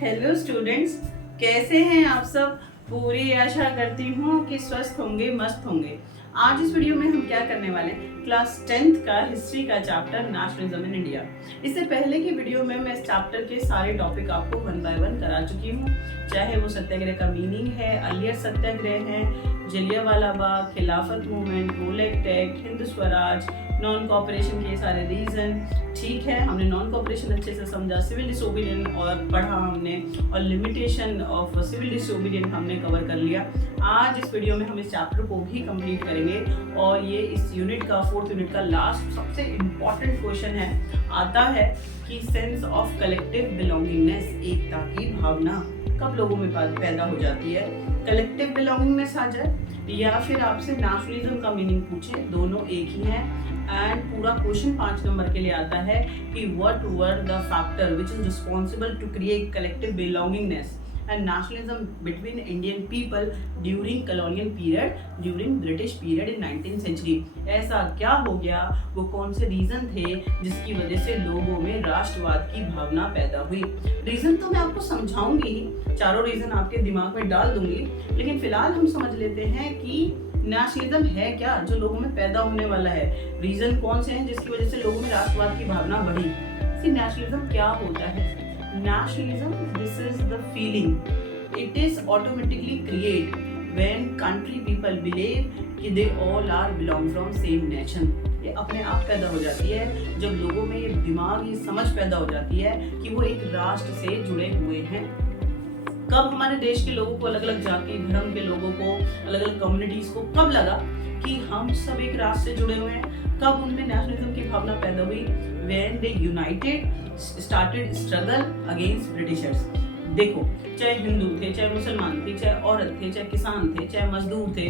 Hello students, कैसे हैं आप सब। पूरी आशा करती हूँ कि स्वस्थ होंगे, मस्त होंगे। आज इस वीडियो में हम क्या करने वाले हैं, क्लास 10th का हिस्ट्री का चैप्टर नेशनलिज्म इन इंडिया। इससे पहले की वीडियो में मैं इस चैप्टर के सारे टॉपिक आपको 1 बाय 1 करा चुकी हूँ, चाहे वो सत्याग्रह का मीनिंग है, अलियर सत्याग्रह है, जलियांवाला बाग, खिलाफत movement, रोलेक्ट act, Hind Swaraj, non cooperation के सारे रीजन। ठीक है, हमने नॉन कॉपरेशन अच्छे से समझा, सिविल डिसोबीडियंस और पढ़ा हमने, और लिमिटेशन ऑफ सिविल डिसोबीडियंस हमने कवर कर लिया। आज इस वीडियो में हम इस चैप्टर को भी कंप्लीट करेंगे और ये इस यूनिट का 4th यूनिट का लास्ट सबसे इम्पॉर्टेंट क्वेश्चन है, आता है कि सेंस ऑफ कलेक्टिव बिलोंगिंगनेस, एकता की भावना कब लोगों में पैदा हो जाती है। कलेक्टिव बिलोंगिंगनेस आ जाए या फिर आपसे नेशनलिज्म का मीनिंग पूछे, दोनों एक ही है। एंड पूरा क्वेश्चन 5 नंबर के लिए आता है कि what were the factor which is responsible to create collective belongingness and nationalism between Indian people during colonial period, during British period in 19th century. ऐसा क्या हो गया, वो कौन से रीजन थे जिसकी वजह से लोगों में राष्ट्रवाद की भावना पैदा हुई। रीजन तो मैं आपको समझाऊंगी ही, चारों रीजन आपके दिमाग में डाल दूंगी, लेकिन फिलहाल हम समझ लेते हैं कि नेशनलिज्म है क्या जो लोगों में पैदा होने वाला है। रीजन कौन से हैं जिसकी वजह से लोगों में राष्ट्रवाद की भावना बढ़ी। नेशनलिज्म क्या होता है? Nationalism, this is the feeling. It is automatically created when country people believe कि they all are belong from same nation. ये अपने आप पैदा हो जाती है जब लोगों में ये दिमाग, ये समझ पैदा हो जाती है कि वो एक राष्ट्र से जुड़े हुए हैं। कब हमारे देश के लोगों को, अलग अलग जाति धर्म के लोगों को, अलग अलग कम्युनिटीज को कब लगा कि हम सब एक राष्ट्र से जुड़े हुए हैं? कब उनमें नेशनलिज्म की भावना पैदा हुई? When they united, started struggle against Britishers. देखो, चाहे हिंदू थे, चाहे मुसलमान थे, चाहे औरत थे, चाहे किसान थे, चाहे मजदूर थे,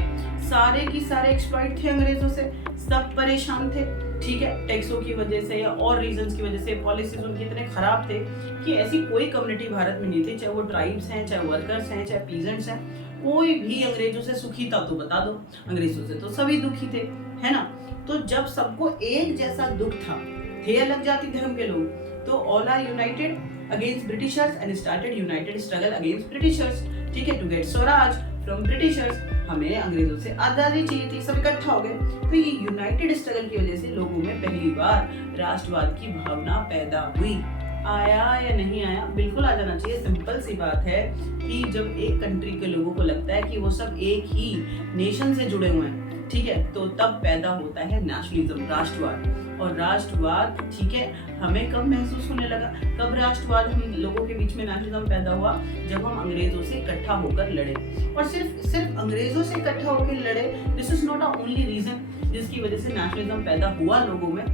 सारे की सारे एक्सप्लॉइट थे अंग्रेजों से, सब परेशान थे। ठीक है, टैक्सों की वजह से या और रीजंस की वजह से पॉलिसीज उनके इतने खराब थे कि ऐसी कोई कम्युनिटी भारत में नहीं थी, चाहे वो ट्राइब्स हैं, चाहे वर्कर्स हैं, चाहे पीजेंट्स हैं, कोई भी अंग्रेजों से सुखी था तो बता दो। अंग्रेजों से तो सभी दुखी थे, है ना। तो जब सबको एक जैसा दुख था, थे अलग जाति धर्म के लोग, तो all are united against Britishers and started united struggle against Britishers. ठीक है, to get swaraj from Britishers, हमें अंग्रेजों से आजादी चाहिए थी, सब इकट्ठा हो गए। तो ये यूनाइटेड स्ट्रगल की वजह से लोगों में पहली बार राष्ट्रवाद की भावना पैदा हुई। आया या नहीं आया? बिल्कुल आ जाना चाहिए। सिंपल सी बात है कि जब एक कंट्री के लोगों को लगता है कि वो सब एक ही नेशन से जुड़े हुए हैं, ठीक है, तो तब पैदा होता है नेशनलिज्म, राष्ट्रवाद। और राष्ट्रवाद, ठीक है, हमें कब महसूस होने लगा, कब राष्ट्रवाद हम लोगों के बीच में नेशनलिज्म पैदा हुआ? जब हम अंग्रेजों से इकट्ठा होकर लड़े। और सिर्फ अंग्रेजों से इकट्ठा होकर लड़े, this is not a only reason जिसकी वजह से नेशनलिज्म पैदा हुआ लोगों में।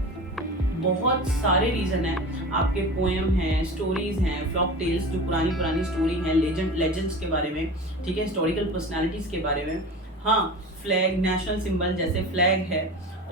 बहुत सारे रीजन हैं, आपके पोएम हैं, स्टोरीज हैं, फ्लॉक टेल्स जो पुरानी स्टोरी हैं, लेजेंड्स के बारे में, ठीक है, हिस्टोरिकल पर्सनालिटीज के बारे में। हाँ, फ्लैग, नेशनल सिंबल जैसे फ्लैग है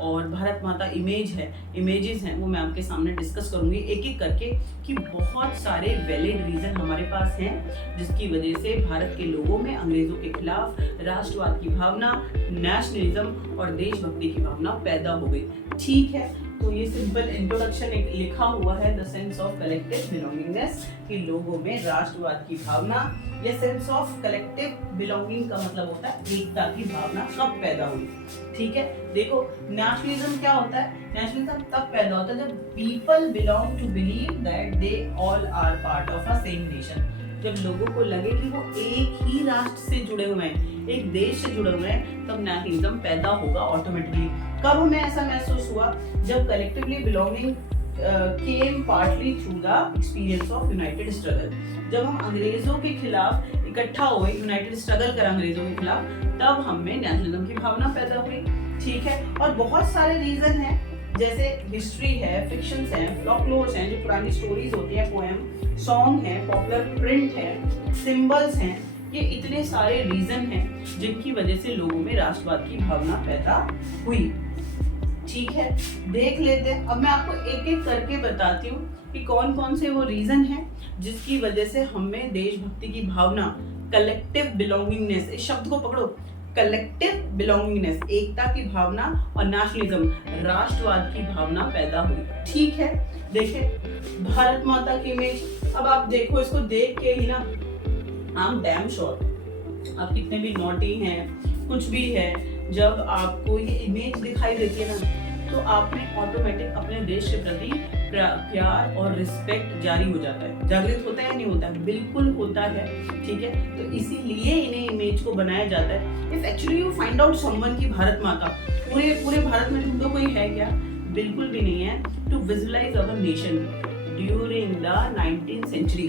और भारत माता इमेजेस हैं, वो मैं आपके सामने डिस्कस करूंगी एक एक करके कि बहुत सारे वैलिड रीजन हमारे पास हैं जिसकी वजह से भारत के लोगों में अंग्रेजों के खिलाफ राष्ट्रवाद की भावना, नेशनलिज्म और देशभक्ति की भावना पैदा हो गई। ठीक है, तो ये सिंपल इंट्रोडक्शन एक लिखा हुआ है, the sense of collective belongingness, कि लोगों में राष्ट्रवाद की भावना या सेंस ऑफ कलेक्टिव बिलोंगिंग का मतलब होता है एकता की भावना कब पैदा हुई। ठीक है, देखो नेशनलिज्म क्या होता है? नेशनलिज्म तब पैदा होता है जब people belong to believe that they all are part of a same nation. जब लोगों को लगे कि वो एक ही राष्ट्र से जुड़े हुए हैं, एक देश से जुड़े हुए हैं, तब नेशनलिज्म पैदा होगा ऑटोमेटिकली। कब हमें ऐसा महसूस हुआ? जब collectively belonging came partly through the experience of United struggle. जब हम अंग्रेजों के खिलाफ इकट्ठा हुए, यूनाइटेड स्ट्रगल करा अंग्रेजों के खिलाफ, तब हमें नेशनलिज्म की भावना पैदा हुई। ठीक है, और बहुत सारे रीजन हैं, जैसे हिस्ट्री है, फिक्शंस हैं, फ्लोकलोर्स हैं, जो पुरानी स्टोरीज होती हैं, पोएम, सॉन्ग है, पॉपुलर प्रिंट है, सिंबल्स हैं, ये इतने सारे रीजन हैं जिनकी वजह से लोगों में राष्ट्रवाद की भावना पैदा हुई। ठीक है, देख लेते हैं। अब मैं आपको एक एक करके बताती हूँ कि कौन कौन से वो रीजन हैं जिसकी वजह से हमें देशभक्ति की भावना, कलेक्टिव बिलोंगिंगनेस, इस शब्द को पकड़ो, कलेक्टिव बिलोंगिंगनेस, एकता की भावना, और नेशनलिज्म, राष्ट्रवाद की भावना पैदा हुई। ठीक है, देखिए भारत माता की इमेज, अब आप देखो इसको देख के ही ना, आई एम डैम श्योर आप कितने भी नॉटी हैं, कुछ भी है, जब आपको ये इमेज दिखाई देती है ना, तो आप में ऑटोमेटिक अपने देश के प्रति प्यार और रिस्पेक्ट जारी हो जाता है। जागृत होता है या नहीं होता है? बिल्कुल होता है। ठीक है, तो इसीलिए इन्हें इमेज को बनाया जाता है। If actually you find out someone की भारत माता पूरे भारत में ढूंढो, कोई है क्या? बिल्कुल भी नहीं है। To visualise our nation during the 19th century,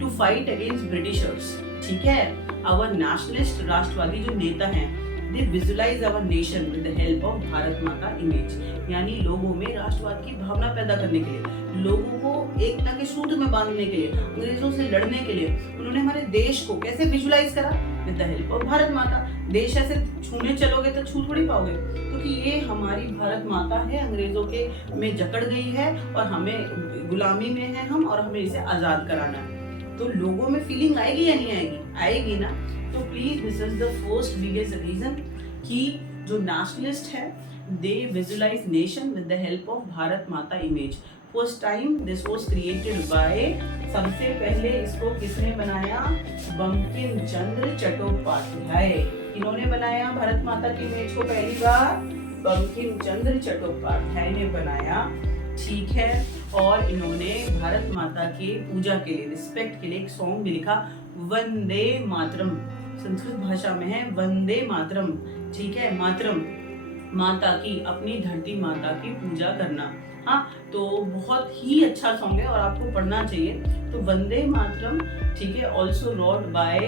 to fight against Britishers. ठीक है, आवर नेशनलिस्ट, राष्ट्रवादी जो नेता हैं, they visualize our nation with the help of Bharat Mata image, यानी लोगों में राष्ट्रवाद की भावना पैदा करने के लिए, लोगों को एकता के सूत्र में बांधने के लिए, अंग्रेजों से लड़ने के लिए उन्होंने हमारे देश को कैसे विजुअलाइज करा? With the help of Bharat माता। देश ऐसे छूने चलोगे तो छू थोड़ी पाओगे, क्योंकि ये हमारी भारत माता है, अंग्रेजों के में जकड़ गई है और हमें गुलामी में है हम, और हमें इसे आजाद कराना है। तो लोगों में फीलिंग आएगी या नहीं आएगी? आएगी ना। तो please this is the first biggest reason कि जो नेशनलिस्ट है they visualize nation with the help of Bharat Mata image. First time this was created by, सबसे पहले इसको किसने बनाया? बंकिम चंद्र चट्टोपाध्याय। इन्होंने बनाया भारत माता की इमेज को पहली बार, बंकिम चंद्र चट्टोपाध्याय ने बनाया। ठीक है, और इन्होंने भारत माता के पूजा के लिए, रिस्पेक्ट के लिए एक सॉन्ग भी लिखा, वंदे मातरम। संस्कृत भाषा में है वंदे मातरम। ठीक है, मातरम माता की, अपनी धरती माता की पूजा करना। हाँ, तो बहुत ही अच्छा सॉन्ग है और आपको पढ़ना चाहिए। तो वंदे मातरम, ठीक है, also rot bye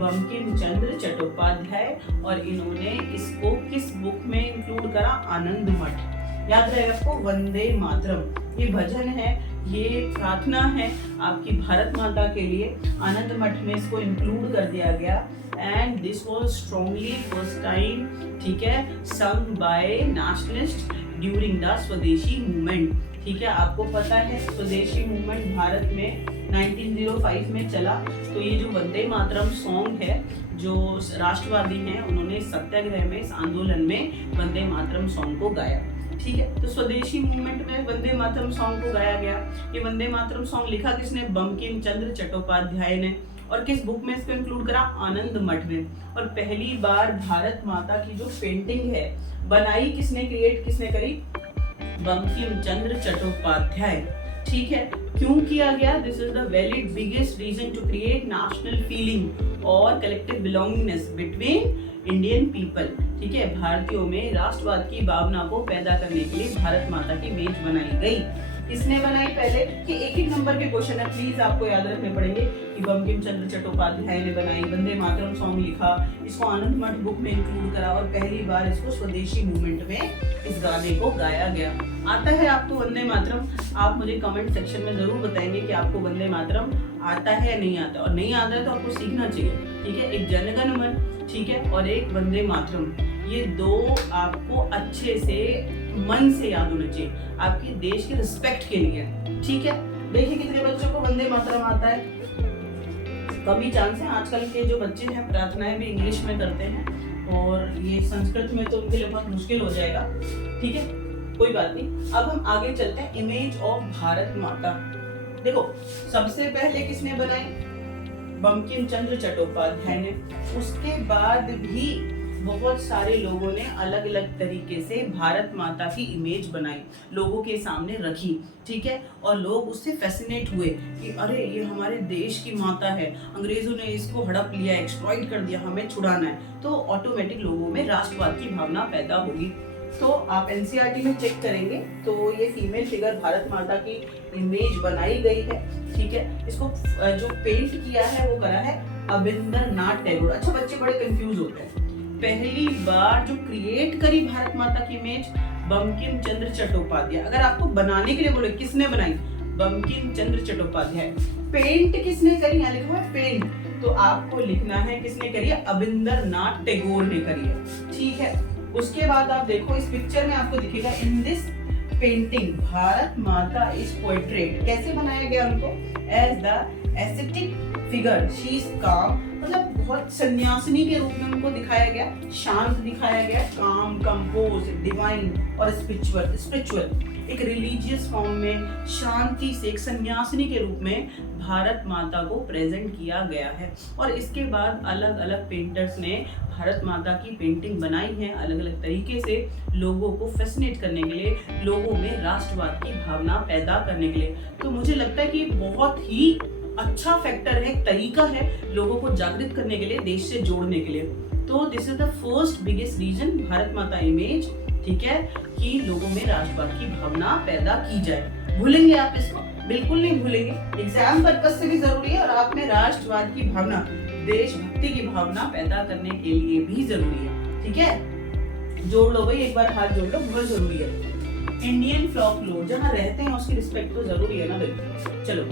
Bankim Chandra Chattopadhyay, और इन्होंने इसको किस बुक में इंक्लूड करा? आनंद मठ। याद रहेगा आपको, वंदे मातरम ये भजन है, ये प्रार्थना है आपकी भारत माता के लिए। आनंद मठ में इसको इंक्लूड कर दिया गया, and this was strongly first time, ठीक है, sung by nationalist during the स्वदेशी मूवमेंट। ठीक है, आपको पता है स्वदेशी मूवमेंट भारत में 1905 में चला। तो ये जो वंदे मातरम सॉन्ग है, जो राष्ट्रवादी हैं उन्होंने सत्याग्रह में, इस आंदोलन में वंदे मातरम सॉन्ग को गाया। ठीक है, तो स्वदेशी मूवमेंट में वंदे मातरम सॉन्ग को गाया गया। ये वंदे मातरम सॉन्ग लिखा किसने? बंकिम चंद्र चट्टोपाध्याय ने। और किस बुक में इसको इंक्लूड करा? आनंद मठ में। और पहली बार भारत माता की जो पेंटिंग है बनाई किसने, क्रिएट किसने करी? बंकिम चंद्र चट्टोपाध्याय। ठीक है, क्यों किया गया? This is the valid biggest reason to create national feeling और collective belongingness between Indian people. ठीक है, भारतीयों में राष्ट्रवाद की भावना को पैदा करने के लिए भारत माता की इमेज बनाई गई। किसने बनाई? पहले कि एक एक नंबर के क्वेश्चन है, प्लीज आपको याद रखने पड़ेंगे कि बंकिम चंद्र चट्टोपाध्याय ने बनाई, वंदे मातरम सॉन्ग लिखा, इसको आनंद मठ बुक में इंक्लूड करा, और पहली बार इसको स्वदेशी मूवमेंट में इस गाने को गाया गया। आता है आपको वंदे मातरम? आप मुझे कमेंट सेक्शन में जरूर बताएंगे कि आपको वंदे मातरम आता है या नहीं आता, और नहीं आता है तो आपको सीखना चाहिए। ठीक है, एक जनगण मन, ठीक है, और एक वंदे मातरम, ये दो आपको अच्छे से मन से याद होना चाहिए, आपके देश के रिस्पेक्ट के लिए। ठीक है, देखिए कितने बच्चों को वंदे मातरम आता है, कम ही चांस है। आजकल के जो बच्चे हैं प्रार्थनाएं भी इंग्लिश में करते हैं, और ये संस्कृत में तो उनके लिए बहुत मुश्किल हो जाएगा। ठीक है, कोई बात नहीं। अब हम आगे चलते हैं। इमेज ऑफ भारत माता, देखो सबसे पहले किसने बनाई? बंकिम चंद्र चट्टोपाध्याय ने। उसके बाद भी बहुत सारे लोगों ने अलग अलग तरीके से भारत माता की इमेज बनाई, लोगों के सामने रखी। ठीक है, और लोग उससे फैसिनेट हुए कि अरे ये हमारे देश की माता है, अंग्रेजों ने इसको हड़प लिया, एक्सप्लॉइट कर दिया, हमें छुड़ाना है। तो ऑटोमेटिक लोगों में राष्ट्रवाद की भावना पैदा होगी। तो आप एनसीईआरटी में चेक करेंगे तो ये फीमेल फिगर भारत माता की इमेज बनाई गई है। ठीक है, इसको जो पेंट किया है वो करा है अबिंदरनाथ टैगोर। अच्छा, बच्चे बड़े कंफ्यूज होते हैं। पहली बार जो क्रिएट करी भारत माता की इमेज बंकिम चंद्र चट्टोपाध्याय। अगर आपको बनाने के लिए बोले किसने बनाई? बंकिम चंद्र चट्टोपाध्याय। पेंट किसने करी? यहाँ लिखा है पेंट, तो आपको लिखना है किसने करी है? अबिंदरनाथ टैगोर ने करी है। ठीक है, उसके बाद आप देखो इस पिक्चर में आपको दिखेगा इन दिस पेंटिंग भारत माता इज पोर्ट्रेट। कैसे बनाया गया उनको? As the aesthetic figure, she is calm, मतलब बहुत सन्यासिनी के रूप में उनको दिखाया गया, शांत दिखाया गया, काम, कंपोज, डिवाइन और स्पिरिचुअल एक रिलीजियस फॉर्म में शांति से एक सन्यासिनी के रूप में भारत माता को प्रेजेंट किया गया है। और इसके बाद अलग अलग पेंटर्स ने भारत माता की पेंटिंग बनाई है अलग अलग तरीके से, लोगों को फैसिनेट करने के लिए, लोगों में राष्ट्रवाद की भावना पैदा करने के लिए। तो मुझे लगता है कि बहुत ही अच्छा फैक्टर है, तरीका है लोगों को जागृत करने के लिए, देश से जोड़ने के लिए। तो this is the first biggest reason, Bharat Mata image, ठीक है, कि लोगों में राष्ट्रवाद की भावना पैदा की जाए। भूलेंगे आप इसको? बिल्कुल नहीं भूलेंगे, एग्जाम पर्पस से भी जरूरी है और आप में राष्ट्रवाद की भावना, देशभक्ति की भावना पैदा करने के लिए भी जरूरी है, ठीक है। जोड़ लो भाई, एक बार हाथ जोड़ लो, बहुत जरूरी है। इंडियन फ्लोकलोर, जहाँ रहते हैं उसकी रिस्पेक्ट तो जरूरी है ना भाई। चलो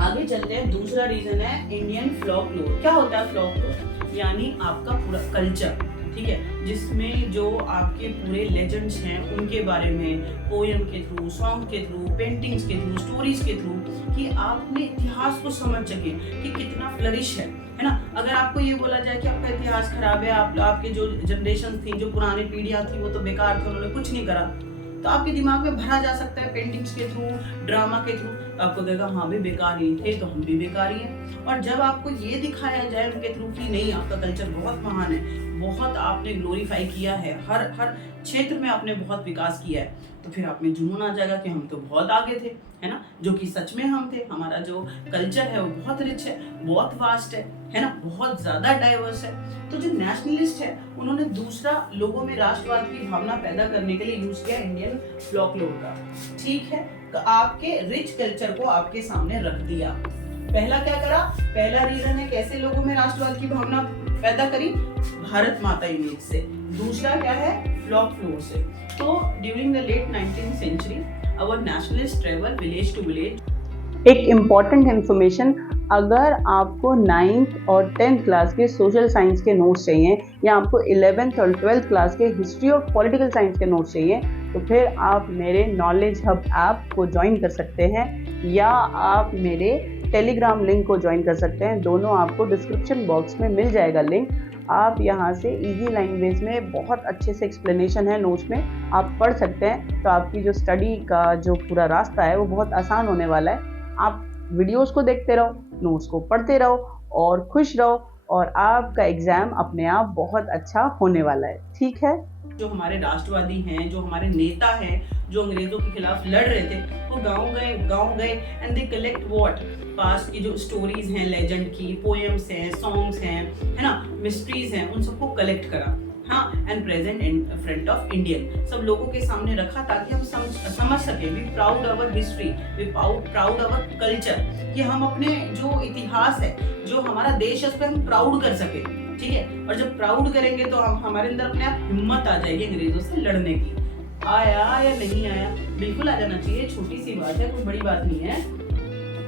आगे चलते हैं। दूसरा रीजन है इंडियन फ्लोकलोर। क्या होता है फ्लोकलोर? यानी आपका पूरा कल्चर, ठीक है, जिसमें जो आपके पूरे लेजेंड्स हैं उनके बारे में पोएम के थ्रू, सॉन्ग के थ्रू, पेंटिंग्स के थ्रू, स्टोरीज के थ्रू, कि आप अपने इतिहास को समझ सके कि कितना फ्लरिश है ना। अगर आपको ये बोला जाए कि आपका इतिहास खराब है, आपके जो जनरेशन थी, जो पुरानी पीढ़ियां थी, वो तो बेकार थे, उन्होंने कुछ नहीं करा, तो आपके दिमाग में भरा जा सकता है पेंटिंग्स के थ्रू, ड्रामा के थ्रू, आपको लगेगा हाँ भी बेकार ही थे तो हम भी बेकार ही हैं। और जब आपको ये दिखाया जाए उनके थ्रू कि नहीं, आपका कल्चर बहुत महान है, बहुत आपने ग्लोरीफाई किया है, हर क्षेत्र में आपने बहुत विकास किया है, तो फिर आप में जुनून आ जाएगा कि हम तो बहुत आगे थे, है ना, जो कि सच में हम थे। हमारा जो कल्चर है वो बहुत रिच है, बहुत वास्ट है ना, बहुत ज्यादा डाइवर्स है। तो जो नेशनलिस्ट है उन्होंने दूसरा लोगों में राष्ट्रवाद की भावना पैदा करने के लिए यूज किया इंडियन फ्लोकलोर का, ठीक है। तो आपके रिच कल्चर को आपके सामने रख दिया। पहला क्या करा? पहला रीजन है कैसे लोगों में राष्ट्रवाद की भावना पैदा करी, भारत माता इमेज से। दूसरा क्या है? फ्लोकलोर से। तो during the late 19th century our nationalist travel village to village. एक इम्पॉर्टेंट इन्फॉर्मेशन, अगर आपको 9th और 10th क्लास के सोशल साइंस के नोट्स चाहिए या आपको 11th और 12th क्लास के हिस्ट्री और पॉलिटिकल साइंस के नोट्स चाहिए, तो फिर आप मेरे नॉलेज हब ऐप को ज्वाइन कर सकते हैं या आप मेरे टेलीग्राम लिंक को ज्वाइन कर सकते हैं। दोनों आपको डिस्क्रिप्शन बॉक्स में मिल जाएगा लिंक। आप यहाँ से इजी लैंग्वेज में बहुत अच्छे से एक्सप्लेनेशन है नोट्स में, आप पढ़ सकते हैं। तो आपकी जो स्टडी का जो पूरा रास्ता है वो बहुत आसान होने वाला है। आप वीडियोस को देखते रहो, नोट्स को पढ़ते रहो और खुश रहो, और आपका एग्जाम अपने आप बहुत अच्छा होने वाला है, ठीक है। जो हमारे राष्ट्रवादी हैं, जो हमारे नेता हैं, जो अंग्रेजों के खिलाफ लड़ रहे थे, वो गांव गए and they collect what, past की जो स्टोरीज हैं, लेजेंड की, पोएम्स हैं, सॉन्ग्स हैं, है ना, मिस्ट्रीज हैं, उन सबको कलेक्ट करा, हाँ, and present in front of Indian, सब लोगों के सामने रखा ताकि हम समझ सके। We proud our history, we proud our culture, कि हम अपने जो इतिहास है, जो हमारा देश है, उस पर हम प्राउड कर सके, ठीक है। और जब प्राउड करेंगे तो हम हमारे अंदर अपने आप हिम्मत आ जाएगी अंग्रेजों से लड़ने की। आया या नहीं आया? बिल्कुल आ जाना चाहिए, छोटी सी बात है, कोई बड़ी बात नहीं है।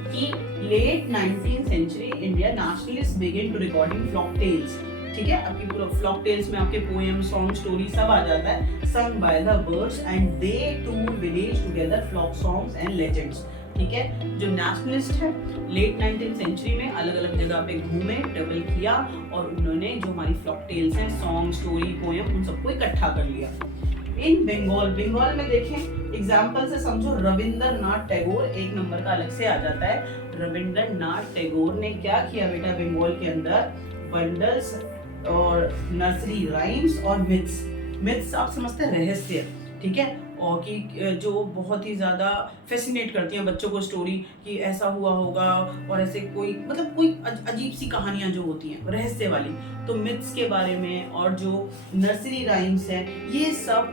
कि late 19th century India nationalist begin to recording folk tales, ठीक है। आपकी पूरा फ्लॉक टेल्स में आपके पोएम, सॉन्ग, स्टोरी सब आ जाता है, sung by the bards and they tour village together, folk songs and legends, ठीक है। जो नेशनलिस्ट है लेट 19th सेंचुरी में अलग अलग जगह पे घूमे, ट्रेवल किया और उन्होंने जो हमारी फ्लॉक टेल्स हैं, सॉन्ग, स्टोरी, पोएम, उन सबको इकट्ठा कर लिया। इन बंगाल में देखें, एग्जाम्पल से समझो, रविंद्रनाथ टैगोर एक नंबर का अलग से आ जाता है। रविंद्रनाथ टैगोर ने क्या किया बेटा बंगाल के अंदर? बंडल्स और नर्सरी राइम्स और मिथ्स आप समझते हैं, रहस्य, ठीक है, और कि जो बहुत ही ज़्यादा फैसिनेट करती हैं बच्चों को स्टोरी, कि ऐसा हुआ होगा और ऐसे कोई मतलब कोई अजीब सी कहानियाँ जो होती हैं रहस्य वाली, तो मिथ्स के बारे में। और जो नर्सरी राइम्स हैं, ये सब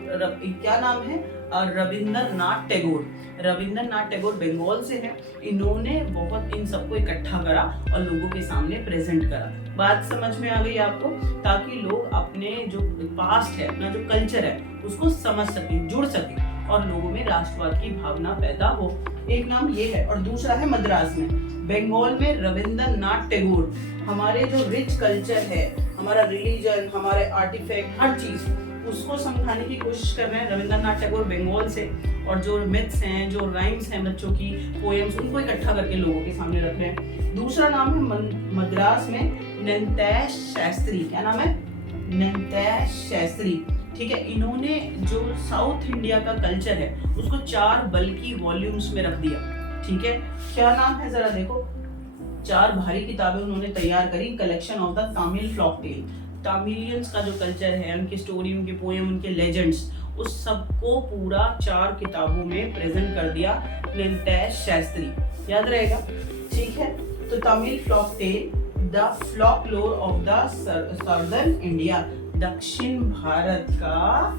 क्या नाम है? रविंद्रनाथ टैगोर बंगाल से हैं। इन्होंने बहुत इन सबको इकट्ठा करा और लोगों के सामने प्रेजेंट करा। बात समझ में आ गई आपको? ताकि लोग अपने जो पास्ट है, अपना जो कल्चर है, उसको समझ सकें, जुड़ सकें और लोगों में राष्ट्रवाद की भावना पैदा हो। एक नाम ये है। और दूसरा है मद्रास में। बंगाल में रविंद्रनाथ टैगोर हमारे जो रिच कल्चर है, हमारा रिलीजन, हमारे आर्टिफैक्ट, हर चीज उसको समझाने की कोशिश कर रहे हैं रविंद्रनाथ टैगोर बंगाल से। और जो मिथ्स हैं, जो राइम्स हैं बच्चों की, पोएम्स, उनको इकट्ठा करके लोगों के सामने रख रहे हैं। दूसरा नाम है मद्रास में नंतेश शास्त्री। क्या नाम है? नंतेश शास्त्री। ठीक है, इन्होंने जो साउथ इंडिया का कल्चर है उसको 4 बल्कि वॉल्यूम्स में रख दिया। ठीक है, क्या नाम है जरा देखो। 4 भारी किताबें उन्होंने तैयार करी, collection of the Tamil folk tale. Tamilians का जो कल्चर है, उनकी स्टोरी, उनके पोएम, उनके लेजेंड्स, उस सबको पूरा 4 किताबों में प्रेजेंट कर दिया नंतेश शास्त्री। याद रहेगा? ठीक है, तो Tamil folk tale, the folklore of the southern India, दक्षिण भारत का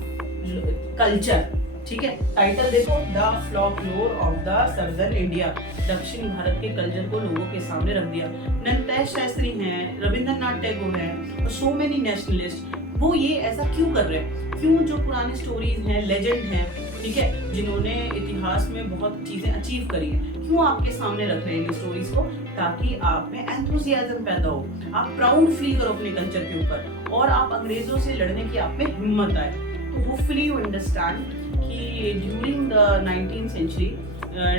कल्चर। ठीक है, टाइटल देखो, the folklore of the southern India, दक्षिण भारत के कल्चर को लोगों के सामने रख दिया। नंतेश शास्त्री हैं, रविंद्रनाथ टैगोर हैं और सो मेनी नेशनलिस्ट। वो ये ऐसा क्यों कर रहे हैं? क्यों? जो पुरानी स्टोरीज हैं, लेजेंड हैं, ठीक है, जिन्होंने इतिहास में बहुत चीजें अचीव करी है, क्यों आपके सामने रख रहे हैं इन स्टोरीज को? ताकि आप में एंथुसियाज्म पैदा हो, आप प्राउड फील करो अपने कल्चर के ऊपर और आप अंग्रेजों से लड़ने की आप में हिम्मत आए। तो होपफुली यू अंडरस्टैंड कि during the 19th century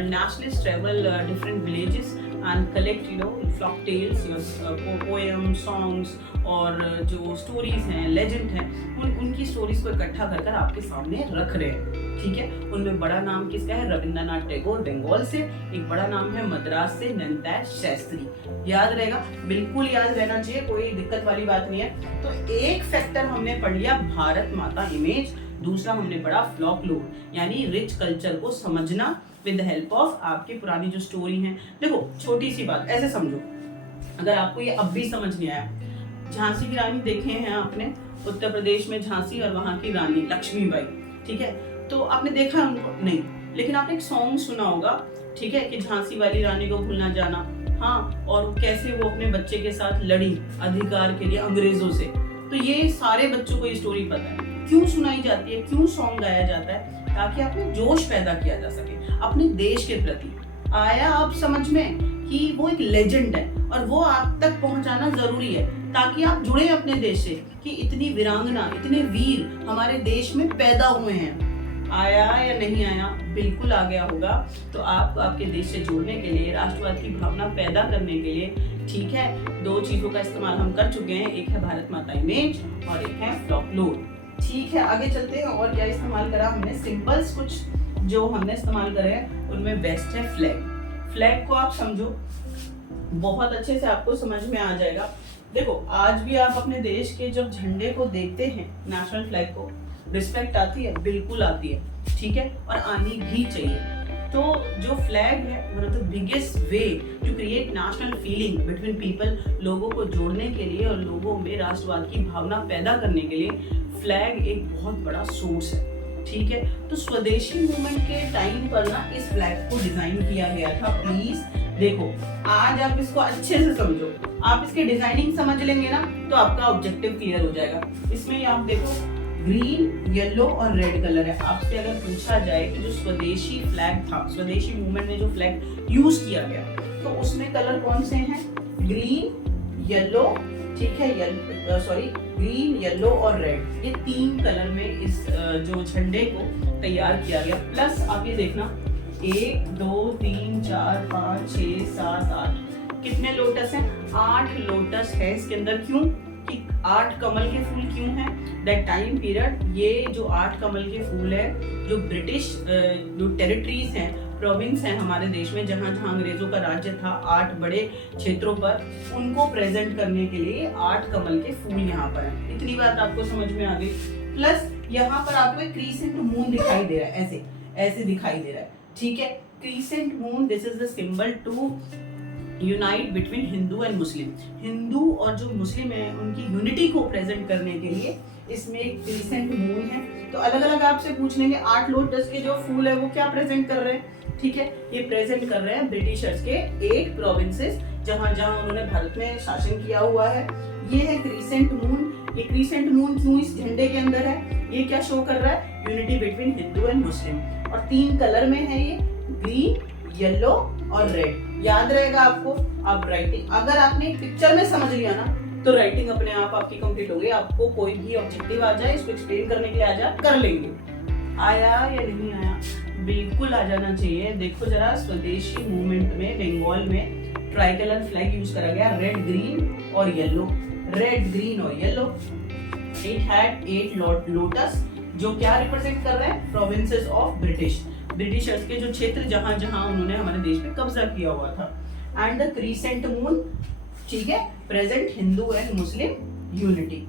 nationalists travel different villages and collect flock tales, poems, songs और जो स्टोरीज हैं, लेजेंड हैं, उनकी स्टोरीज को इकट्ठा कर कर आपके सामने रख रहे हैं। ठीक है, उनमें बड़ा नाम किसका है? रविंद्रनाथ टैगोर बंगाल से, एक बड़ा नाम है मद्रास से नंतेश शास्त्री। याद रहेगा? बिल्कुल याद रहना चाहिए, कोई दिक्कत वाली बात नहीं है। तो एक फैक्टर हमने पढ़ लिया, भारत माता इमेज। दूसरा हमने पढ़ा फ्लॉक लोर, यानी रिच कल्चर को समझना विद द हेल्प ऑफ आपकी पुरानी जो स्टोरी है। देखो, छोटी सी बात ऐसे समझो, अगर आपको ये अब भी समझ नहीं आया, झांसी की रानी देखे हैं आपने? उत्तर प्रदेश में झांसी और वहां की रानी लक्ष्मीबाई। ठीक है, तो आपने देखा है उनको? नहीं, लेकिन आपने एक सॉन्ग सुना होगा, ठीक है, कि झांसी वाली रानी को भूल ना जाना। हाँ, और कैसे वो अपने बच्चे के साथ लड़ी अधिकार के लिए अंग्रेजों से। तो ये सारे बच्चों को ये स्टोरी पता है। क्यों सुनाई जाती है, क्यों सॉन्ग गाया जाता है? ताकि आप में जोश पैदा किया जा सके अपने देश के प्रति। आया आप समझ में कि वो एक लेजेंड है और वो आप तक पहुंचाना जरूरी है, ताकि आप जुड़े अपने देश से कि इतनी वीरांगना, इतने वीर हमारे देश में पैदा हुए हैं। आया या नहीं आया? बिल्कुल आ गया होगा। तो आपको आपके देश से जोड़ने के लिए, राष्ट्रवाद की भावना पैदा करने के लिए, ठीक है, 2 चीजों का इस्तेमाल हम कर चुके हैं। एक है भारत माता इमेज और एक है फ्लॉक लोर। ठीक है, आगे चलते हैं। और क्या इस्तेमाल करा हमने? सिंबल्स कुछ जो हमने इस्तेमाल करे हैं, उनमें बेस्ट है फ्लैग। फ्लैग को आप समझो, बहुत अच्छे से आपको समझ में आ जाएगा। देखो, आज भी आप अपने देश के जब झंडे को देखते हैं, नेशनल फ्लैग को, रिस्पेक्ट आती है? बिल्कुल आती है। ठीक है, और आनी भी चाहिए। तो जो फ्लैग है, one of the biggest way to create national feeling between people, लोगों को जोड़ने के लिए और लोगों में राष्ट्रवाद की भावना पैदा करने के लिए फ्लैग एक बहुत बड़ा सोर्स है। ठीक है, तो स्वदेशी मूवमेंट के टाइम पर ना इस फ्लैग को डिजाइन किया गया था। प्लीज देखो, आज आप इसको अच्छे से समझो, आप इसके डिजाइनिंग समझ लेंगे ना तो आपका ऑब्जेक्टिव क्लियर हो जाएगा। इसमें आप देखो, ग्रीन, येलो और रेड कलर है। आपसे अगर पूछा जाए कि जो स्वदेशी फ्लैग था, स्वदेशी मूवमेंट में जो फ्लैग यूज किया गया, तो उसमें कलर कौन से हैं? ग्रीन, येलो, ठीक है, ग्रीन, येलो और रेड, ये 3 कलर में इस जो झंडे को तैयार किया गया। प्लस आप ये देखना, 1 2 3 4 5 6 7 8 कितने लोटस हैं? 8 लोटस है इसके अंदर। क्यों? कि 8 कमल के फूल क्यों हैं? दैट टाइम पीरियड, ये जो 8 कमल के फूल है, जो ब्रिटिश जो टेरिटरीज हैं, प्रोविंस हैं हमारे देश में, जहाँ जहाँ अंग्रेजों का राज्य था, 8 बड़े क्षेत्रों पर, उनको प्रेजेंट करने के लिए 8 कमल के फूल यहाँ पर हैं। इतनी बात आपको समझ में आ गई। प्लस यहाँ पर आपको एक क्रीसेंट मून दिखाई दे रहा है, ऐसे ऐसे दिखाई दे रहा है। ठीक है, crescent moon, this is the symbol to unite between Hindu and Muslim. Hindu और जो मुस्लिम है उनकी यूनिटी को प्रेजेंट करने के लिए इसमें एक क्रीसेंट मून है। तो अलग अलग आपसे पूछ लेंगे, 8 लोटस के जो फूल है वो क्या प्रेजेंट कर रहे हैं? ठीक है, ये प्रेजेंट कर रहे हैं ब्रिटिशर्स के 8 प्रोविंसेस, जहां जहां उन्होंने भारत में शासन किया हुआ है। ये है क्रीसेंट मून। ये क्रीसेंट मून क्यों इस झंडे के अंदर है? ये क्या शो कर रहा है? यूनिटी बिटवीन हिंदू एंड मुस्लिम। और 3 कलर में है ये, ग्रीन, येलो और रेड। याद रहेगा आपको। आप राइटिंग, अगर आपने पिक्चर में समझ लिया ना, तो राइटिंग अपने आप आपकी कंप्लीट हो गई। आपको कोई भी ऑब्जेक्टिव आ जाए, इसको एक्सप्लेन करने के लिए आ जाए, कर लेंगे। आया या नहीं आया? बिल्कुल आ जाना चाहिए। देखो जरा, स्वदेशी मूवमेंट में बंगाल में ट्राई कलर फ्लैग यूज करा गया, रेड ग्रीन और येलो, रेड ग्रीन और येलो। इट हैड 8 लोटस जो क्या रिप्रेजेंट कर रहे हैं, प्रोविंसेस ऑफ ब्रिटिशर्स के जो क्षेत्र जहां जहां उन्होंने हमारे देश पे कब्जा किया हुआ था। एंड द क्रीसेंट मून, ठीक है, present Hindu and Muslim unity.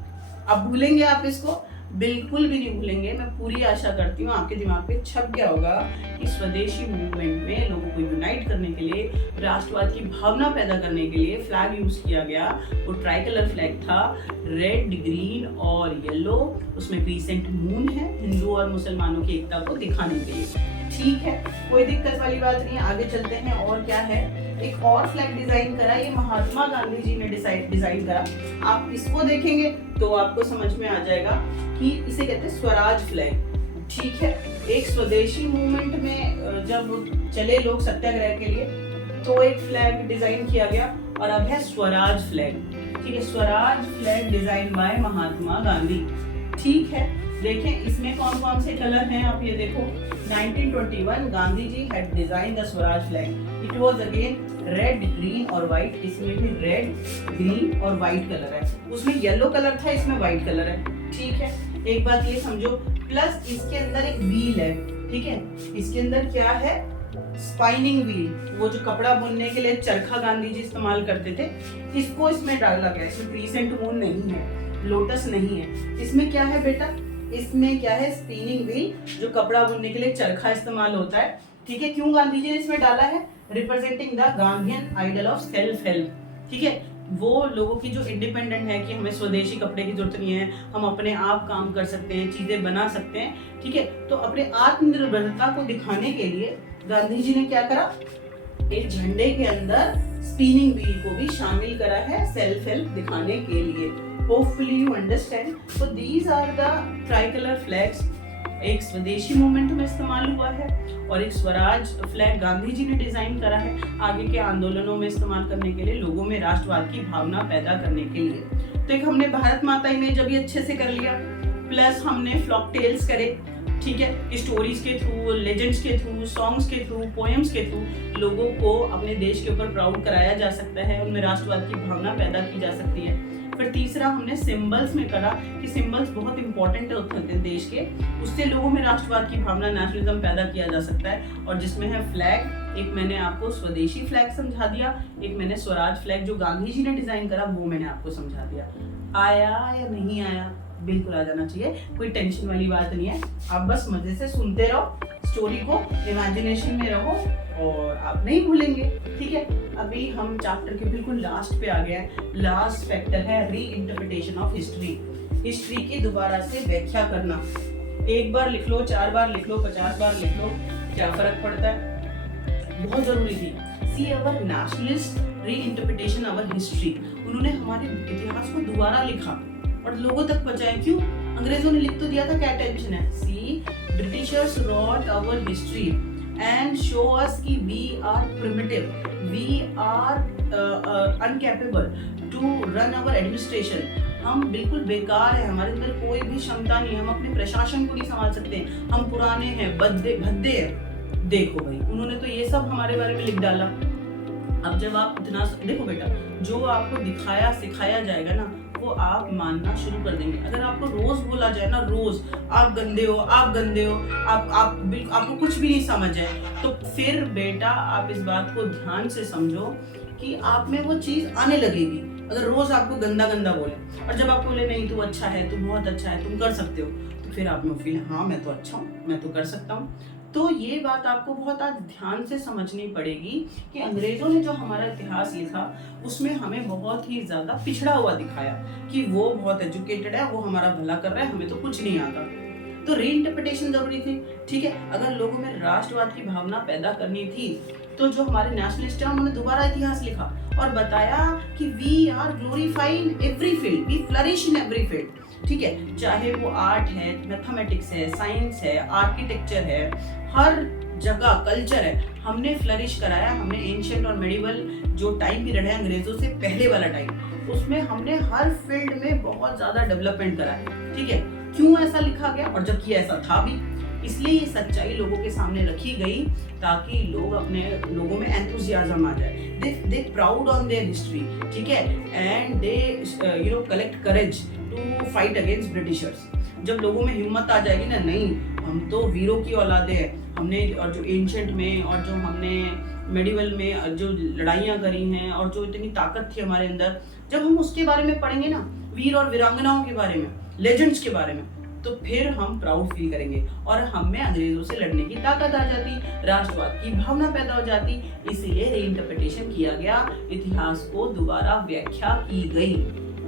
अब भूलेंगे आप इसको, बिल्कुल भी नहीं भूलेंगे। मैं पूरी आशा करती हूँ आपके दिमाग पे छप गया होगा कि स्वदेशी मूवमेंट में लोगों को यूनाइट करने के लिए, राष्ट्रवाद की भावना पैदा करने के लिए फ्लैग यूज किया गया। वो ट्राई कलर फ्लैग था, रेड ग्रीन और येलो। उसमें क्रीसेंट मून है, हिंदू और मुसलमानों की एकता को दिखाने के लिए। ठीक है, कोई दिक्कत वाली बात नहीं है। आगे चलते हैं। और क्या है, एक और फ्लैग डिजाइन करा, ये महात्मा गांधी जी ने डिजाइन करा। आप इसको देखेंगे तो आपको समझ में आ जाएगा कि इसे कहते हैं स्वराज फ्लैग। ठीक है, एक स्वदेशी मूवमेंट में जब चले लोग सत्याग्रह के लिए तो एक फ्लैग डिजाइन किया गया और अब है स्वराज फ्लैग। ठीक है, Swaraj flag design by Mahatma Gandhi. ठीक है, देखें इसमें कौन कौन से कलर हैं, आप ये देखो। 1921 Gandhi ji had design the Swaraj flag. It was again red green और व्हाइट। इसमें भी रेड ग्रीन और व्हाइट कलर है, उसमें येलो कलर था, इसमें व्हाइट कलर है। ठीक है, एक बात ये समझो, प्लस इसके अंदर एक व्हील है। ठीक है, इसके अंदर क्या है, स्पाइनिंग व्हील, वो जो कपड़ा बुनने के लिए चरखा गांधी जी इस्तेमाल करते थे, इसको इसमें डाला गया। इसमें क्रीसेंट मून नहीं है, लोटस नहीं है। इसमें क्या है बेटा, इसमें क्या है, स्पिनिंग व्हील, जो कपड़ा बुनने के लिए चरखा इस्तेमाल होता है। ठीक है, क्यों गांधी जी ने इसमें डाला है, representing the Gandhian ideal of self help. ठीक है, वो लोगों की जो इंडिपेंडेंट है कि हमें स्वदेशी कपड़े की जरूरत नहीं है, हम अपने आप काम कर सकते हैं, चीजें बना सकते हैं। ठीक है, तो अपने आत्मनिर्भरता को दिखाने के लिए गांधी जी ने क्या करा, एक झंडे के अंदर स्पिनिंग व्हील को भी शामिल करा है सेल्फ हेल्प दिखाने के लिए। Hopefully you understand. So these are the tricolor flags. एक स्वदेशी मूवमेंट में इस्तेमाल हुआ है और एक स्वराज फ्लैग गांधी जी ने डिजाइन करा है आगे के आंदोलनों में इस्तेमाल करने के लिए, लोगों में राष्ट्रवाद की भावना पैदा करने के लिए। तो एक हमने भारत माता इमेज अभी अच्छे से कर लिया, प्लस हमने फ्लॉक टेल्स करे। ठीक है, स्टोरीज के थ्रू, लेजेंड्स के थ्रू, सॉन्ग्स के थ्रू, पोएम्स के थ्रू लोगों को अपने देश के ऊपर प्राउड कराया जा सकता है, उनमें राष्ट्रवाद की भावना पैदा की जा सकती है। फिर तीसरा हमने सिंबल्स में करा कि सिंबल्स बहुत इंपॉर्टेंट होते हैं देश के, उससे लोगों में राष्ट्रवाद की भावना, नेशनलिज्म पैदा किया जा सकता है। और जिसमें है फ्लैग, एक मैंने आपको स्वदेशी फ्लैग समझा दिया, एक मैंने स्वराज फ्लैग जो गांधी जी ने डिजाइन करा वो मैंने आपको समझा दिया। आया या नहीं आया, बिल्कुल आ जाना चाहिए, कोई टेंशन वाली बात नहीं है। आप बस मजे से सुनते रहो, स्टोरी को इमेजिनेशन में रहो और आप नहीं भूलेंगे। ठीक है, अभी हम चैप्टर के बिल्कुल लास्ट पे आ गए हैं। लास्ट फैक्टर है री इंटरप्रिटेशन ऑफ हिस्ट्री। हिस्ट्री की दोबारा से व्याख्या करना। एक बार लिख लो, 4 बार लिख लो, 50 बार लिख लो, क्या फर्क पड़ता है, बहुत जरूरी थी। सी अवर नेशनलिस्ट री इंटरप्रिटेशन अवर हिस्ट्री, उन्होंने हमारे इतिहास को दोबारा लिखा और लोगों तक पहुंचाया। क्यों, अंग्रेजों ने लिख तो दिया था, क्या टेंशन है। See Britishers wrote our history and show us कि we are primitive, we are incapable to run our administration. हम बिल्कुल बेकार है, हमारे अंदर कोई भी क्षमता नहीं है, हम अपने प्रशासन को नहीं संभाल सकते, हम पुराने हैं, भद्दे हैं। देखो भाई, उन्होंने तो ये सब हमारे बारे में लिख डाला। अब जब आप इतना देखो बेटा, जो आपको दिखाया सिखाया जाएगा ना वो आप मानना शुरू कर देंगे। अगर आपको रोज बोला जाए ना, रोज आप गंदे हो, आप गंदे हो, आपको कुछ भी नहीं समझ है, तो फिर बेटा आप इस बात को ध्यान से समझो कि आप में वो चीज आने लगेगी। अगर रोज आपको गंदा गंदा बोले और जब आपको बोले नहीं तू अच्छा है, तू बहुत अच्छा है, तुम कर सकते हो, तो फिर आप में फील, हाँ मैं तो अच्छा हूँ, मैं तो कर सकता हूँ। तो ये बात आपको बहुत आज ध्यान से समझनी पड़ेगी कि अंग्रेजों ने जो हमारा इतिहास लिखा उसमें हमें बहुत ही ज्यादा पिछड़ा हुआ दिखाया कि वो बहुत एजुकेटेड है, वो हमारा भला कर रहा है, हमें तो कुछ नहीं आता। तो रीइंटरप्रिटेशन जरूरी थी। ठीक है, अगर लोगों में राष्ट्रवाद की भावना पैदा करनी थी तो जो हमारे नेशनलिस्ट हैं उन्होंने दोबारा इतिहास लिखा और बताया कि we are glorified in every field, we flourish in every field. ठीक है, चाहे वो आर्ट है, मैथमेटिक्स है, साइंस है, आर्किटेक्चर है, हर जगह कल्चर है, हमने फ्लरिश कराया। हमने एंशिएंट और मेडिवल जो टाइम पीरियड है अंग्रेजों से पहले वाला टाइम, उसमें हमने हर फील्ड में बहुत ज्यादा डेवलपमेंट करा है। ठीक है, क्यों ऐसा लिखा गया और जबकि ऐसा था भी, इसलिए ये सच्चाई लोगों के सामने रखी गई ताकि लोगों में एंथुसियाज्म आ जाए। They proud on their history, ठीक है, and they collect courage to fight against Britishers. जब लोगों में हिम्मत आ जाएगी ना, नहीं हम तो वीरों की औलादे हैं, हमने और जो एंशंट में और जो हमने मेडिवल में जो लड़ाइयाँ करी हैं और जो इतनी ताकत थी हमारे अंदर, जब हम उसके बारे में पढ़ेंगे ना, वीर और वीरांगनाओं के बारे में, लेजेंड्स के बारे में, तो फिर हम प्राउड फील करेंगे और हम में अंग्रेजों से लड़ने की ताकत आ जाती, राष्ट्रवाद की भावना पैदा हो जाती। इसीलिए रीइंटरप्रिटेशन किया गया, इतिहास को दोबारा व्याख्या की गई।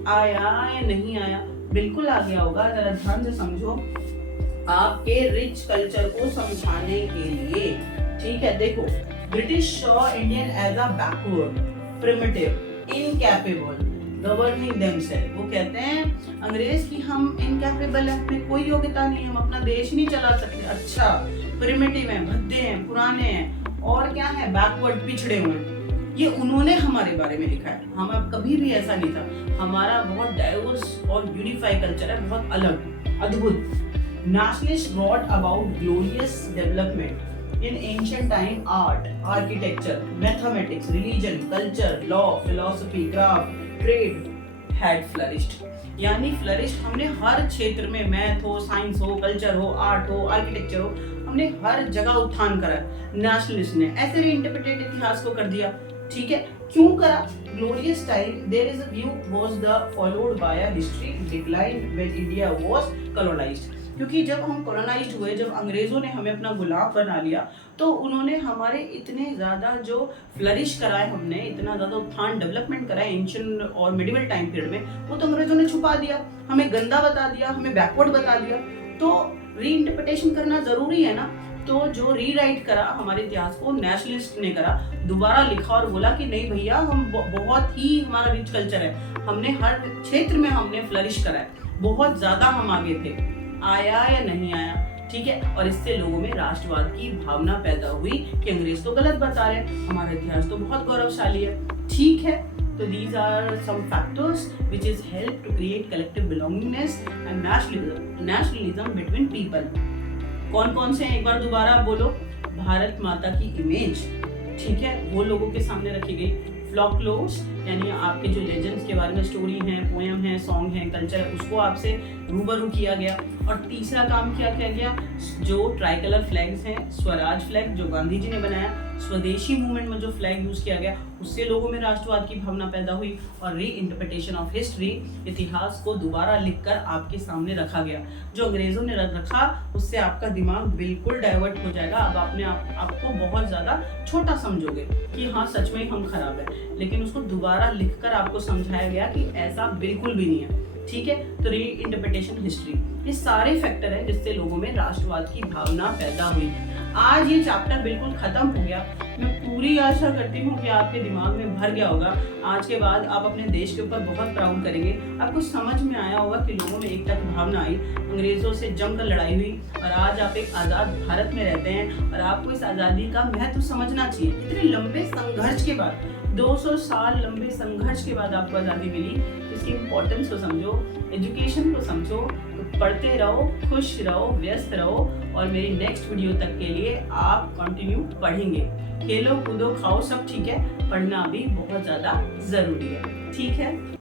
आया या नहीं आया? बिल्कुल आ गया होगा। जरा ध्यान से समझो, आपके रिच कल्चर को समझाने के लिए, ठीक है। देखो, British saw Indian as a backward, primitive, incapable governing themselves. वो कहते हैं अंग्रेज की हम इनकैपेबल है, हमें कोई योग्यता नहीं, हम अपना देश नहीं चला सकते। अच्छा, प्रिमिटिव हैं, भद्दे हैं, पुराने हैं और क्या है, बैकवर्ड, पिछड़े हुए हैं। ये उन्होंने हमारे बारे में लिखा है। हम अब कभी भी ऐसा नहीं था। हमारा बहुत डाइवर्स और यूनिफाई कल्चर है, बहुत अलग, अद्भुत। Nationalists brought about glorious development in ancient time. Art, architecture, mathematics, religion, culture, law, philosophy, craft, trade had flourished. यानी फ्लरिश्ड, हमने हर क्षेत्र में, मैथ हो, साइंस हो, कल्चर हो, आर्ट हो, आर्किटेक्चर हो, हमने हर जगह उत्थान करा। नेशनलिस्ट ने ऐसे रीइंटरप्रेटेड इतिहास को कर दिया, ठीक है। क्यों करा? Glorious time, there is a view was the followed by a history decline when India was colonised. क्योंकि जब हम कॉलोनाइज्ड हुए, जब अंग्रेजों ने हमें अपना गुलाम बना लिया, तो उन्होंने हमारे इतने ज़्यादा जो फ्लरिश कराए, हमने इतना ज़्यादा उत्थान, डेवलपमेंट कराए एंशिएंट और मिडिवल टाइम पीरियड में, वो तो अंग्रेजों ने छुपा दिया, हमें गंदा बता दिया, हमें बैकवर्ड बता दिया। तो रीइंटरप्रिटेशन करना ज़रूरी है ना। तो जो रीराइट करा हमारे इतिहास को, नेशनलिस्ट ने करा, दोबारा लिखा और बोला कि नहीं भैया, हम बहुत ही, हमारा रिच कल्चर है, हमने हर क्षेत्र में हमने फ्लरिश करा है, बहुत ज़्यादा हम आगे थे। आया या नहीं आया? ठीक है। और इससे लोगों में राष्ट्रवाद की भावना पैदा हुई कि अंग्रेज तो गलत बता रहे हैं, हमारा इतिहास तो बहुत गौरवशाली है, ठीक है। तो these are some factors which is help to create collective belongingness and nationalism between people. कौन कौन से हैं, एक बार दोबारा बोलो। भारत माता की इमेज, ठीक है, वो लोगों के सामने रखी गई। फ्लॉकलोर्स, यानी आपके जो लेजेंड्स के बारे में स्टोरी हैं, पोएम हैं, सॉन्ग हैं, कल्चर है, उसको आपसे रूबरू किया गया। और तीसरा काम क्या किया गया? जो ट्राइकलर फ्लैग्स हैं, स्वराज फ्लैग जो गांधी जी ने बनाया, स्वदेशी मूवमेंट में जो फ्लैग यूज किया गया, उससे लोगों में राष्ट्रवाद की भावना पैदा हुई। और री इंटरप्रिटेशन ऑफ हिस्ट्री, इतिहास को दोबारा लिखकर आपके सामने रखा गया। जो अंग्रेजों ने रखा, उससे आपका दिमाग बिल्कुल डाइवर्ट हो जाएगा। अब आपने आपको बहुत ज़्यादा छोटा समझोगे कि हाँ सच में हम खराब है, लेकिन उसको दोबारा लिखकर आपको समझाया गया कि ऐसा बिल्कुल भी नहीं है, ठीक है। तो री इंटरप्रिटेशन हिस्ट्री, ये सारे फैक्टर हैं जिससे लोगों में राष्ट्रवाद की भावना पैदा हुई। आज ये चैप्टर बिल्कुल खत्म हो गया। मैं पूरी आशा करती हूँ कि आपके दिमाग में भर गया होगा। आज के बाद आप अपने देश के ऊपर बहुत प्राउड करेंगे। आपको समझ में आया होगा कि लोगों में एकता की भावना आई, अंग्रेजों से जमकर लड़ाई हुई और आज आप एक आज़ाद भारत में रहते हैं और आपको इस आज़ादी का महत्व समझना चाहिए। इतने लंबे संघर्ष के बाद, 200 साल लंबे संघर्ष के बाद आपको आज़ादी मिली, इसकी इम्पोर्टेंस को समझो, एजुकेशन को समझो, पढ़ते रहो, खुश रहो, व्यस्त रहो। और मेरी नेक्स्ट वीडियो तक के लिए आप कंटिन्यू पढ़ेंगे। खेलो कूदो खाओ सब ठीक है, पढ़ना भी बहुत ज़्यादा ज़रूरी है, ठीक है।